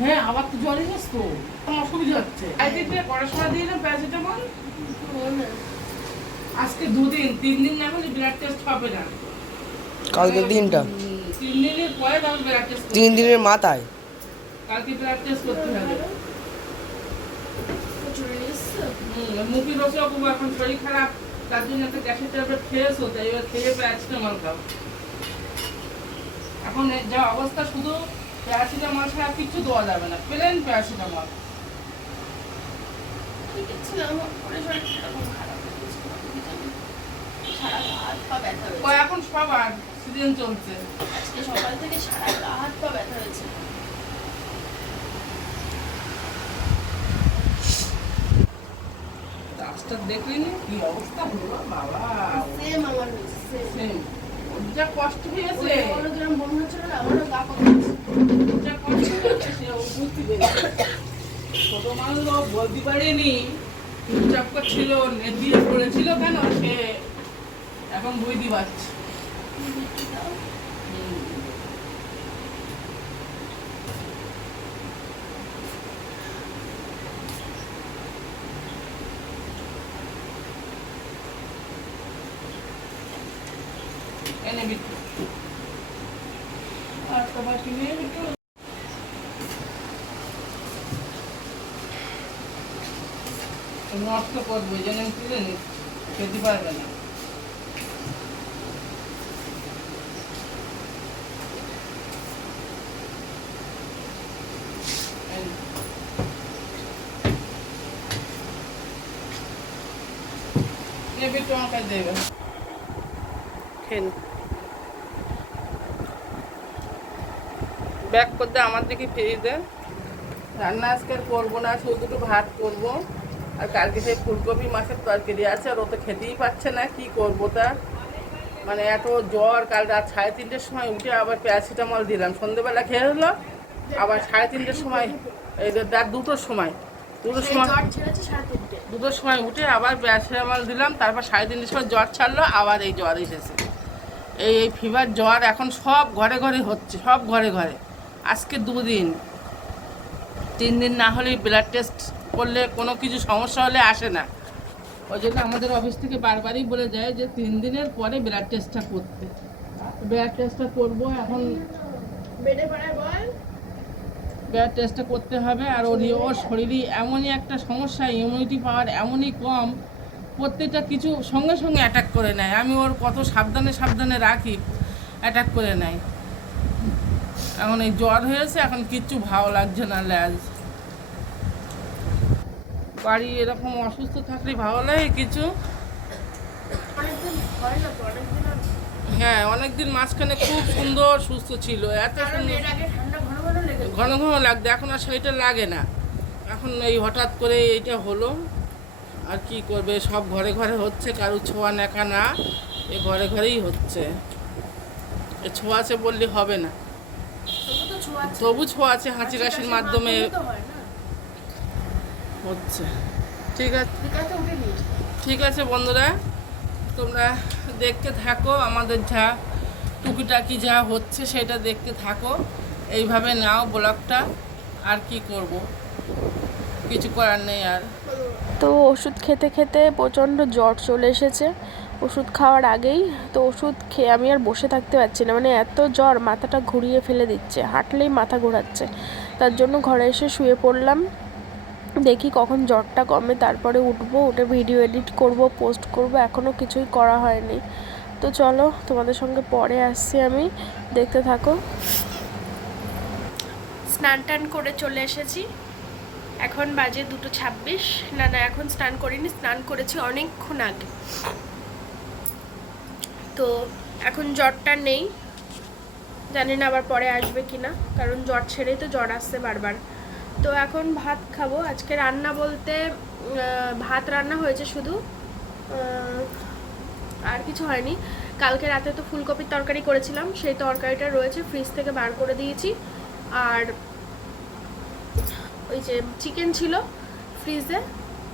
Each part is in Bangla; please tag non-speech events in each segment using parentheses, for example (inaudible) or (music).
হ্যাঁ আবার তো জ্বর এসেছে তো। অসুবিধা হচ্ছে। পড়াশোনা দিয়ে না প্যারাসিটামল আজকে দুদিন তিন দিন না হলে ব্লাড টেস্ট হবে না। কালকে দিনটা। তিন দিনের পরে তখন ব্লাড টেস্ট তিন দিনের মাথায়? কালকে ব্লাড টেস্ট করতে হবে। হুম, মুখে রসে খুব এখন শরীর খারাপ তার জন্য একটা গ্যাসের ট্যাবলেট খেয়েছো তাই এবার খেয়ে প্যারাসিটামল খাও। এখন যা অবস্থা শুধু প্যারাসিটামল ছাড়া কিচ্ছু দেওয়া যাবে না প্লেন প্যারাসিটামল। এখন সবার সিজন চলছে। সকাল থেকে সারা গা পা ব্যথা হয়েছে। গাছটা দেখলি না কি অবস্থা হলো বাবা। সেম আমার সেম Same. ওর যা বুঝতে পেরেছে। ছোট মানুষ বলতে পারেনি, চুপচাপ করছিল নেট দিয়ে পড়েছিল কেন? সে এখন বুঝতে পারছে হুম। এনে বিট্টু আর তো বাকি নেই বিট্টু নষ্ট করব এই জন্য তুলে নি খেতে পারবে না। কাছে দেবে। খেয়ে ব্যাক করতে আমার দিকে ফিরিয়ে দে। রান্না আজকে আর করব না শুধু দুটো ভাত করব। আর কালকে সেই ফুলকপি মাছের তরকারি আছে আর ও তো খেতেই পাচ্ছে না কি করব তা? মানে এত জ্বর কাল রাত সাড়ে তিনটের সময় উঠে আবার প্যারাসিটামল দিলাম। সন্ধ্যেবেলা খেয়ে হলো আবার সাড়ে তিনটের সময় এই যে রাত দুটোর সময় দুটোর সময় দুটোর সময় উঠে আবার প্যারাসিটামল দিলাম তারপর সাড়ে তিনটের সময় জ্বর ছাড়লো আবার এই জ্বর এসেছে। এই এই ফিভার জ্বর এখন সব ঘরে ঘরে হচ্ছে সব ঘরে ঘরে। আজকে দুদিন তিন দিন না হলেই ব্লাড টেস্ট করলে কোনো কিছু সমস্যা হলে আসে না। ওই জন্য আমাদের অফিস থেকে বারবারই বলে যায় যে তিন দিনের পরে ব্লাড টেস্টটা করতে। ব্লাড টেস্টটা করব এখন ব্লাড টেস্টটা করতে হবে আর ওর ওর শরীরে এমনই একটা সমস্যা ইমিউনিটি পাওয়ার এমনই কম প্রত্যেকটা কিছু সঙ্গে সঙ্গে অ্যাটাক করে নেয়। আমি ওর কত সাবধানে সাবধানে রাখি অ্যাটাক করে নেয়। এখন এই জ্বর হয়েছে এখন কিচ্ছু ভালো লাগছে না ল্যাজ। বাড়ি এরকম অসুস্থ থাকলে ভালো লাগে কিছু। হয় অনেকদিন মাঝখানে খুব সুন্দর সুস্থ ছিল এত সুন্দর। ঘন ঘন লেগে ঘন ঘন লাগতো এখন আর সেটা লাগে না। এখন এই হঠাৎ করে এইটা হলো আর কি করবে সব ঘরে ঘরে হচ্ছে কারও ছোঁয়া নেখা না এ ঘরে ঘরেই হচ্ছে। এ ছোঁয়াছে বললে হবে না। তবু ছোঁয়াছে হাঁচি কাশির মাধ্যমে। হচ্ছে। ঠিক আছে? ঠিক আছে ঠিক আছে বন্ধুরা তোমরা দেখতে থাকো আমাদের যা টুকিটাকি যা হচ্ছে সেটা দেখতে থাকো। এইভাবে নাও ব্লগটা আর কি করব? কিছু করার নেই আর। তো ওষুধ খেতে খেতে প্রচণ্ড জ্বর চলে এসেছে। ওষুধ খাওয়ার আগেই তো ওষুধ খেয়ে আমি আর বসে থাকতে পারছি না। মানে এত জ্বর মাথাটা ঘুরিয়ে ফেলে দিচ্ছে হাঁটলেই মাথা ঘোরাচ্ছে। তার জন্য ঘরে এসে শুয়ে পড়লাম। দেখি কখন জ্বরটা কমে, তারপরে উঠবো, উঠে ভিডিও এডিট করব পোস্ট করব এখনও কিছুই করা হয়নি। তো চলো, তোমাদের সঙ্গে পরে আসছি আমি। দেখতে থাকো। স্নান টান করে চলে এসেছি। এখন বাজে দুটো ছাব্বিশ। না না, এখন স্নান করিনি, স্নান করেছি অনেকক্ষণ আগে। তো এখন জ্বরটা নেই। জানি না আবার পরে আসবে কি না কারণ জ্বর ছেড়েই তো জ্বর আসছে বারবার। তো এখন ভাত খাব। আজকে রান্না বলতে ভাত রান্না হয়েছে শুধু। আর কিছু হয়নি। কালকে রাতে তো ফুলকপির তরকারি করেছিলাম, সেই তরকারিটা রয়েছে ফ্রিজ থেকে বার করে দিয়েছি। আর ওই যে চিকেন ছিল ফ্রিজে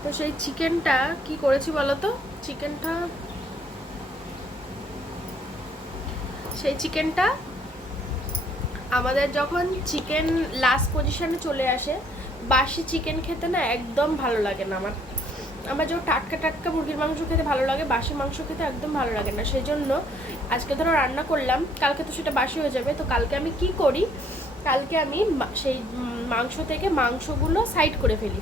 তো সেই চিকেনটা কি করেছি বলো তো? চিকেনটা সেই চিকেনটা আমাদের যখন চিকেন লাস্ট পজিশনে চলে আসে, বাসি চিকেন খেতে না একদম ভালো লাগে না আমার। আমার যখন টাটকা টাটকা মুরগির মাংস খেতে ভালো লাগে, বাসি মাংস খেতে একদম ভালো লাগে না। সেই জন্য আজকে ধরো রান্না করলাম, কালকে তো সেটা বাসি হয়ে যাবে, তো কালকে আমি কি করি, কালকে আমি সেই মাংস থেকে মাংসগুলো সাইড করে ফেলি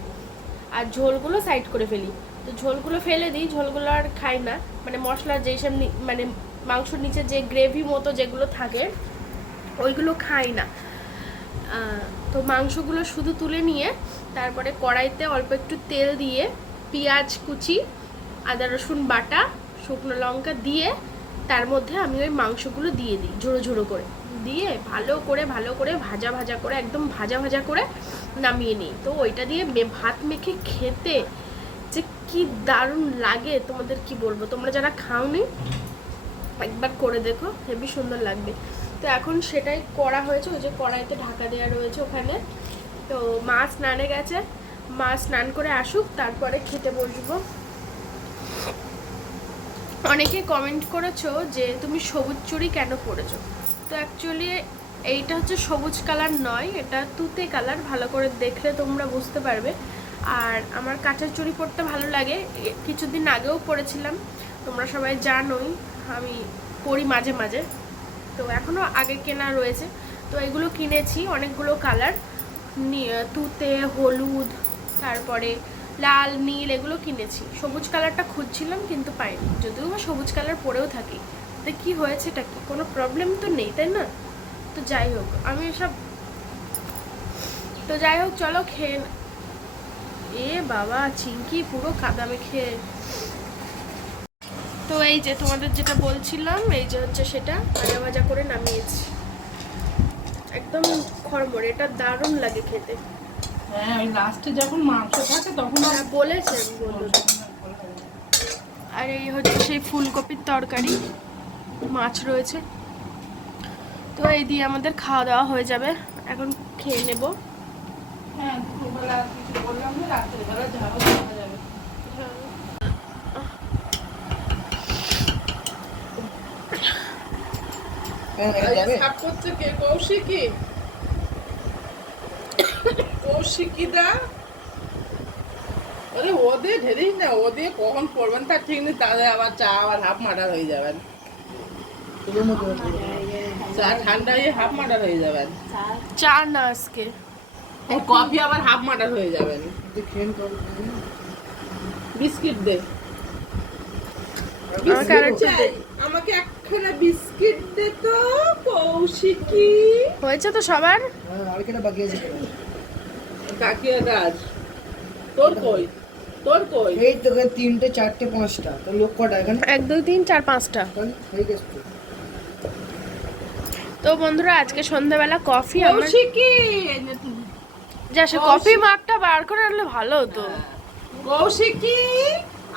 আর ঝোলগুলো সাইড করে ফেলি। তো ঝোলগুলো ফেলে দিই, ঝোলগুলো আর খাই না। মানে মশলা যেসব নি- মানে মাংসর নিচে যে গ্রেভি মতো যেগুলো থাকে ওইগুলো খাই না। তো মাংসগুলো শুধু তুলে নিয়ে তারপরে কড়াইতে অল্প একটু তেল দিয়ে পেঁয়াজ কুচি, আদা রসুন বাটা, শুকনো লঙ্কা দিয়ে তার মধ্যে আমি ওই মাংসগুলো দিয়ে দিই ঝোড়ো ঝোড়ো করে। দিয়ে ভালো করে ভালো করে, ভাজা ভাজা করে, একদম ভাজা ভাজা করে নামিয়ে নিই। তো ওইটা দিয়ে ভাত মেখে খেতে যে কি দারুণ লাগে, তোমাদের কি বলব? তোমরা যারা খাওনি, একবার করে দেখো, হেবি সুন্দর লাগবে। তো এখন সেটাই করা হয়েছে, ওই যে কড়াইতে ঢাকা দেওয়া রয়েছে ওখানে। তো মা স্নানে গেছে, মা স্নান করে আসুক, তারপরে খেতে বসবো। অনেকে কমেন্ট করেছ যে তুমি সবুজ চুড়ি কেন পরেছো? তো অ্যাকচুয়ালি এইটা হচ্ছে সবুজ কালার নয়, এটা তুতে কালার ভালো করে দেখলে তোমরা বুঝতে পারবে। আর আমার কাঁচা চুড়ি পরতে ভালো লাগে কিছুদিন আগেও পরেছিলাম, তোমরা সবাই জানোই, আমি পরি মাঝে মাঝে। তো এখনও আগে কেনা রয়েছে। তো এগুলো কিনেছি, অনেকগুলো কালার তুতে, হলুদ, তারপরে লাল, নীল, এগুলো কিনেছি। সবুজ কালারটা খুঁজছিলাম কিন্তু পাইনি। যদিও বা সবুজ কালার পরেও থাকি। তো কি হয়েছে এটা কি? কোনো প্রবলেম তো নেই, তাই না? তো যাই হোক, আমি এসব তো যাই হোক, চলো খেয়ে এ বাবা চিংকি পুরো কাদা মেখে তো এই যে তোমাদের যেটা বলছিলাম এই যে হচ্ছে সেটা ভাজা ভাজা করে নামিয়েছি। একদম খড়মড় এটা দারুণ লাগে খেতে। হ্যাঁ ওই লাস্টে যখন মাংস থাকে তখন আর হ্যাঁ বলেছেন আর এই হচ্ছে সেই ফুলকপির তরকারি মাছ রয়েছে। তো এই দিয়ে আমাদের খাওয়া দাওয়া হয়ে যাবে এখন খেয়ে নেব। হ্যাঁ দুপুরবেলা বললাম না রাত্রিবেলা যা হোক দেখা যাবে যাবে সাপ করছে কে কৌশিকি। কৌশিকি ওরে ওদের ঢেরিস না ওদের কখন পড়বেন? তার ঠিক নেই তাদের আবার চা আবার হাফ মার্ডার হয়ে যাবেন। চা ঠান্ডা হয়ে হাফ মার্ডার হয়ে যাবেন। চা না আজকে। কফি আবার হাফ মার্ডার হয়ে যাবেন। বিস্কিট দে। আমাকে আরেকটু বিস্কিট দে তো কৌশিকি। হয়েছে তো সবার? হ্যাঁ আর কেটা বাকি আছে রাজ তোর কই? তোর কই? এই তো তিনটে চারটে পাঁচটা। তো লোক কটা? এখানে এক দুই তিন চার পাঁচটা। হয়ে গেছে তো। তো বন্ধুরা আজকে সন্ধ্যাবেলা কফি আমার কৌশিকি! যা সে কফি মাগটা বার করে আনলে ভালো হতো। কৌশিকি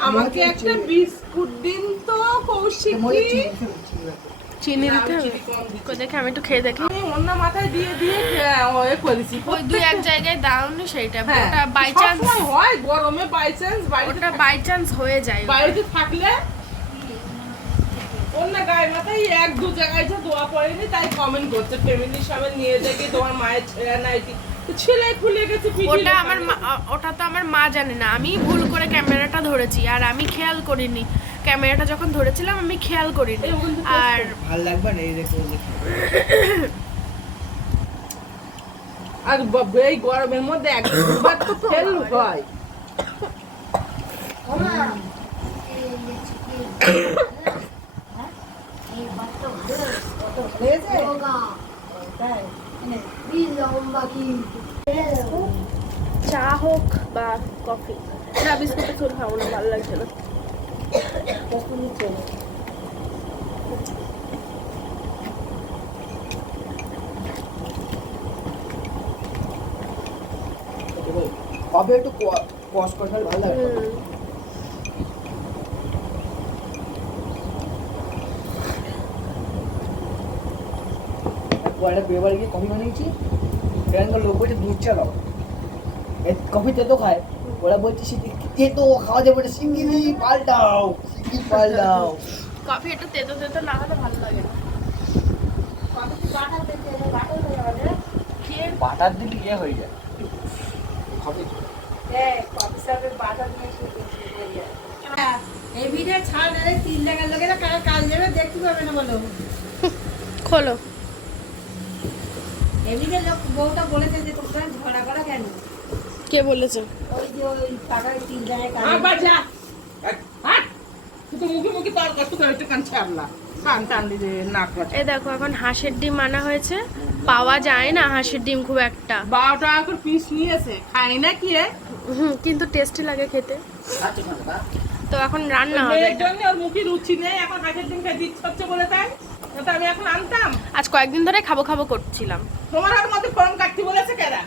আমাকে একটা বিস্কুট দিন তো। কৌশিকি। চিনি খেতে, চিনি রাখো। চিনি দিতে হবে। চিনি কম দিচ্ছি। কই দেখে আমি একটু খেয়ে দেখি। অন্য মাথায় দিয়ে দিয়ে আহ, করেছি। ওই দুই এক জায়গায় দাওনি সেইটা। হ্যাঁ, ওটা বাই চান্স হয় গরমে বাই চান্স ওটা বাই চান্স হয়ে যায়। বাড়িতে থাকলে অন্য গায়ে মাথায় এক দু জায়গায় যে দোয়া পড়েনি তাই কমেন্ট করছে। ফ্যামিলির সামনে নিয়ে দেখি তোমার মায়ের ছেঁড়া নাইটি ছেলে খুলে গেছে ওটা আমার মা- ওটা তো আমার মা জানে না। আমি ভুল করে ক্যামেরাটা ধরেছি আর আমি খেয়াল করিনি। ক্যামেরাটা যখন ধরেছিলাম আমি খেয়াল করিনি। আর ভালো লাগবে না এই দেখো। আর ব- এই গরমের মধ্যে এক দুবার তো (coughs) ফেল হয়। লম্বা কি (coughs) চা হোক বা কফি। না বিস্কুট খাব না ভালো লাগছে না। (coughs) কবে একটু কষ কষার ভালো লাগবে। হুম। একটা বিয়ে বাড়ি গিয়ে কফি বানিয়েছি সেখানকার লোক বলছে দুধ চা দাও। কফি তেতো খায়। ওরা বলছে সে তেতো খাওয়া যাবে সিঙ্গিলি পাল্টাও। কফি একটু তেতো তেতো না ভালো লাগে। না বাটার দিলে ইয়ে হয়ে যায়। কফি। কফি সার্ভে বাটার দিয়ে এই ভিডিও ছাড় রে তিন টাকার লোকেরা কারা কাল যাবে দেখতে পাবে না বলো খোলো। এমনিতে বউটা বলেছে যে তোমরা ঝগড়া করা কেন কে বলেছে? ওই যে ওই টাকায় তিন জায়গায় কাজ তো এই দেখো এখন হাঁসের ডিম আনা হয়েছে। পাওয়া যায় না হাঁসের ডিম খুব একটা। বারো টাকা করে পিস নিয়েছে। খাই না কি হুম, কিন্তু টেস্টি লাগে খেতে। আচ্ছা তো এখন রান্না হবে। এটা। জন্য ওর মুখে রুচি নেই। এখন হাঁসের ডিম খেতে ইচ্ছে হচ্ছে বলে তাই। ওটা আমি এখন আনতাম। আজ কয়েকদিন ধরে খাব খাব করছিলাম। তোমার আর মধ্যে ফোন কাটতে বলেছে কেরা?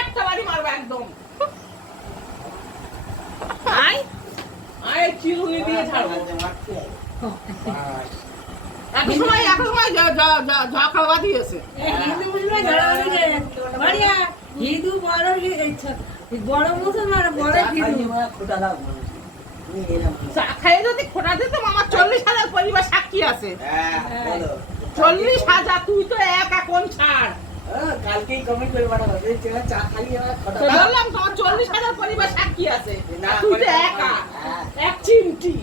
একটা বাড়ি মারবো একদম। আয়। আয় চিরুনি দিয়ে ছাড়বো এক সময় এক সময় ঝাঁকা দিয়েছে হিন্দু মুসলমান ঝগড়া বাড়িয়া হিন্দু বড় হি- এই ছ- বড় মুসলমান বড় হিন্দু খোটা দাও তুমি এরকম। চা খাইয়ে যদি খোটা দিতে আমার চল্লিশ হাজার পরিবার সাক্ষী আছে। হ্যাঁ চল্লিশ হাজার তুই তো একা কোন ছাড়। কালকেই কমেন্ট করে পাঠাবো। চা খালি আমার চল্লিশ হাজার পরিবার সাক্ষী আছে। না, তুই তো একা। এক চিমটি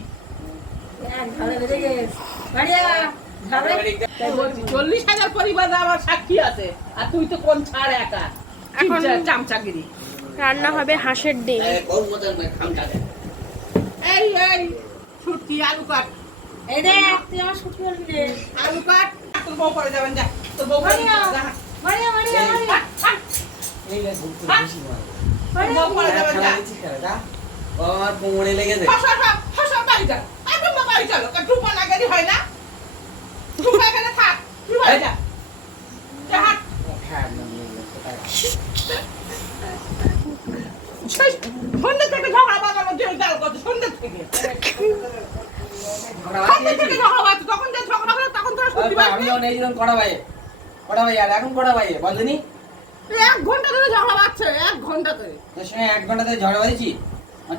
চল্লিশ হাজার পরিবার আমার সাক্ষী আছে আর তুই তো কোন ছাড় একা এখন- চামচাগিরি রান্না হবে হাঁসের ডিম এই এই ছুটি আলু কাট এই দেখ তুই আমার শুটকি বলবি রে আলু কাট তোর বউ করে যাবেন যা তোর বউ করে বাড়িয়া যা বাড়িয়া বাড়িয়া বাড়িয়া হাট, হাট, এই রে বউ করে যাবেন যা আমার কোমরে লেগেছে। ফসা ফসা বাড়ি যা আর তোমার বাড়ি চলো। টুপা না গেলি হয় না। টুপা এখানে থাক। তুই বাড়ি যা। হাট। হ্যাঁ। সন্ধ্যে থেকে ঝগড়া সন্ধ্যে থেকে। সন্ধ্যে থেকে ঝগড়া তখন যে ঝগড়া হলো তখন তোরা শুনতে আমি পারবি যখন এই যখন কটা বাজে কটা বাজে আর এখন কটা বাজে বলদিনি এক ঘণ্টা ধরে ঝগড়া এক ঘণ্টা ধরে। এক ঘণ্টা ধরে ঝগড়া বাজেছি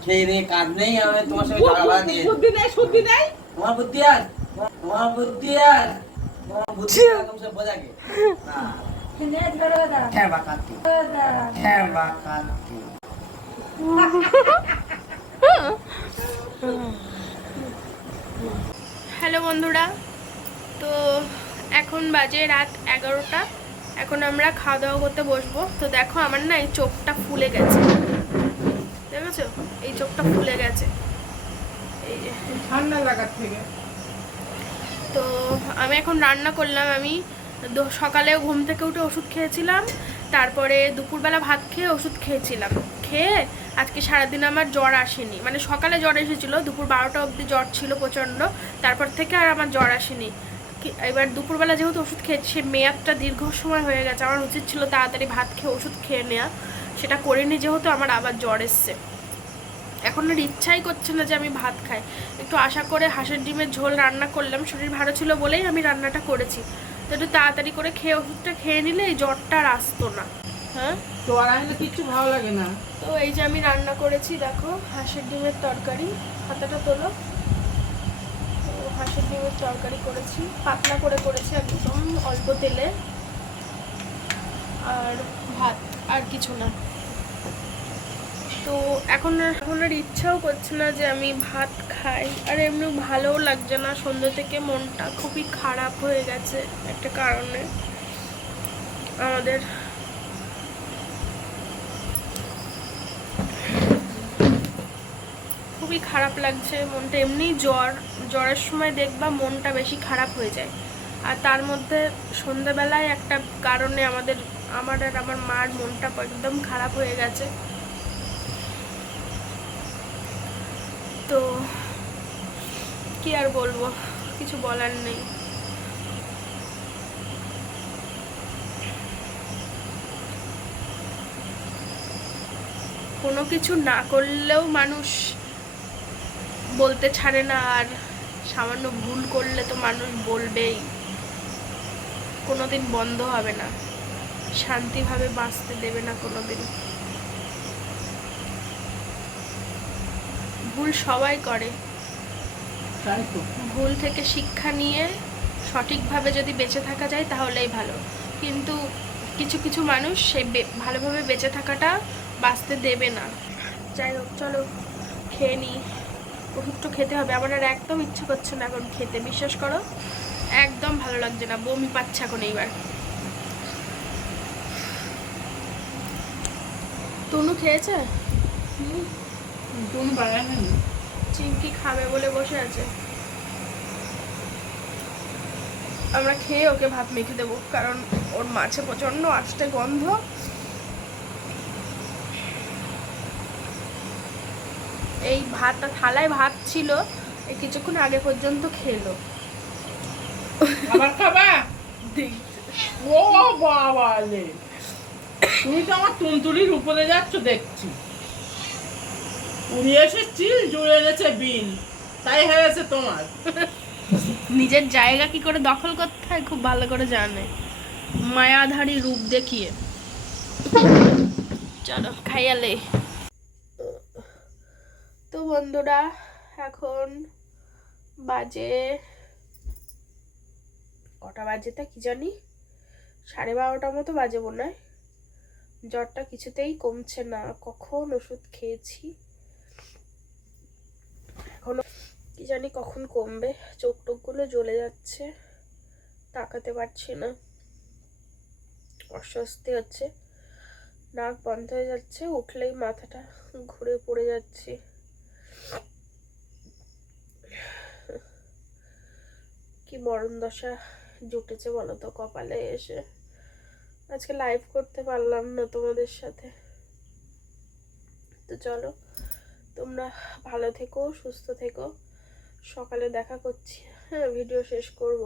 খেয়ে দিয়ে কাজ নেই আমি তোমার সঙ্গে দিয়ে বুদ্ধি নেই শুদ্ধি নেই। তোমার বুদ্ধি আর? তোমার বুদ্ধি আর? তোমার বুদ্ধি সব বোঝাকে হ্যাঁ দাঁড়া হ্যাঁ বাকাতি হ্যালো বন্ধুরা তো এখন বাজে রাত এগারোটা। এখন আমরা খাওয়া দাওয়া করতে বসবো। তো দেখো আমার না এই চোখটা ফুলে গেছে। দেখেছ এই চোখটা ফুলে গেছে। এই যে। ঠান্ডা লাগার থেকে। তো আমি এখন রান্না করলাম। আমি সকালেও ঘুম থেকে উঠে ওষুধ খেয়েছিলাম। তারপরে দুপুরবেলা ভাত খেয়ে ওষুধ খেয়েছিলাম। খেয়ে আজকে সারাদিন আমার জ্বর আসেনি। মানে সকালে জ্বর এসেছিল। দুপুর বারোটা অবধি জ্বর ছিল প্রচণ্ড। তারপর থেকে আর আমার জ্বর আসেনি। এবার দুপুরবেলা যেহেতু ওষুধ খেয়েছি সে মেয়াদটা দীর্ঘ সময় হয়ে গেছে। আমার উচিত ছিল তাড়াতাড়ি ভাত খেয়ে ওষুধ খেয়ে নেওয়া সেটা করিনি যেহেতু আমার আবার জ্বর এসছে। এখন আর ইচ্ছাই করছে না যে আমি ভাত খাই। একটু আশা করে হাঁসের ডিমের ঝোল রান্না করলাম শরীর ভালো ছিল বলেই আমি রান্নাটা করেছি। তো একটু তাড়াতাড়ি করে খেয়ে ওষুধটা খেয়ে নিলে এই জ্বরটা আর আসতো না। হ্যাঁ? জ্বর আসলে কিচ্ছু ভালো লাগে না। তো এই যে আমি রান্না করেছি দেখো হাঁসের ডিমের তরকারি হাতাটা তোলো। তো হাঁসের ডিমের তরকারি করেছি পাতলা করে করেছি একদম অল্প তেলে। আর ভাত আর কিছু না। তো এখন এখন আর ইচ্ছাও করছে না যে আমি ভাত খাই। আর এমনি ভালোও লাগছে না। সন্ধ্যে থেকে মনটা খুবই খারাপ হয়ে গেছে একটা কারণে। আমাদের খুবই খারাপ লাগছে মনটা। এমনি জ্বর। জ্বরের সময় দেখবা মনটা বেশি খারাপ হয়ে যায়। আর তার মধ্যে সন্ধ্যাবেলায় একটা কারণে আমাদের আমার আর আমার মার মনটা একদম খারাপ হয়ে গেছে। তো কি আর বলব? কিছু বলার নেই। কোনো কিছু না করলেও মানুষ বলতে ছাড়ে না, আর সামান্য ভুল করলে তো মানুষ বলবেই। কোনোদিন বন্ধ হবে না। শান্তিভাবে বাঁচতে দেবে না কোনোদিন। ভুল সবাই করে। ভুল থেকে শিক্ষা নিয়ে সঠিকভাবে যদি বেঁচে থাকা যায় তাহলেই ভালো। কিন্তু কিছু কিছু মানুষ সেই বে- ভালোভাবে বেঁচে থাকাটা বাঁচতে দেবে না। যাই হোক চলো খেয়ে নিই। ওষুধটা খেতে হবে। আমার আর একদম ইচ্ছে করছে না এখন খেতে। বিশ্বাস করো একদম ভালো লাগছে না। বমি পাচ্ছে এখন এইবার। তনু খেয়েছে? তুমি বানানো চিংকি খাবে বলে বসে আছে। আমরা খেয়ে ওকে ভাত মেখে দেবো কারণ ওর মাছে আষ্টে গন্ধ। এই ভাতটা থালায় ভাত ছিল এই কিছুক্ষণ আগে পর্যন্ত খেলো। আবার খাবা? ও বাবা লে তুমি তো আমার তুনতুলির উপরে যাচ্ছ দেখছি। উড়িয়ে এসে জুড়ে এনেছে বিল তাই হয়েছে তোমার। নিজের জায়গা কি করে দখল করতে হয় খুব ভালো করে জানে। মায়াধারী রূপ দেখিয়ে। চলো খাইয়ালে তো বন্ধুরা, এখন বাজে কটা বাজে তা কি জানি? সাড়ে বারোটার মতো বাজে মনে হয়। জ্বরটা কিছুতেই কমছে না। কখন ওষুধ খেয়েছি? এখনও কি জানি কখন কমবে চোখ টোকগুলো জ্বলে যাচ্ছে, তাকাতে পারছি না। অস্বস্তি হচ্ছে, নাক বন্ধ হয়ে যাচ্ছে, উঠলেই মাথাটা ঘুরে পড়ে যাচ্ছে। কি মরণ দশা জুটেছে বলো তো কপালে এসে? আজকে লাইভ করতে পারলাম না তোমাদের সাথে। তো চলো। তোমরা ভালো থেকো সুস্থ থেকো। সকালে দেখা করছি। হ্যাঁ ভিডিও শেষ করব।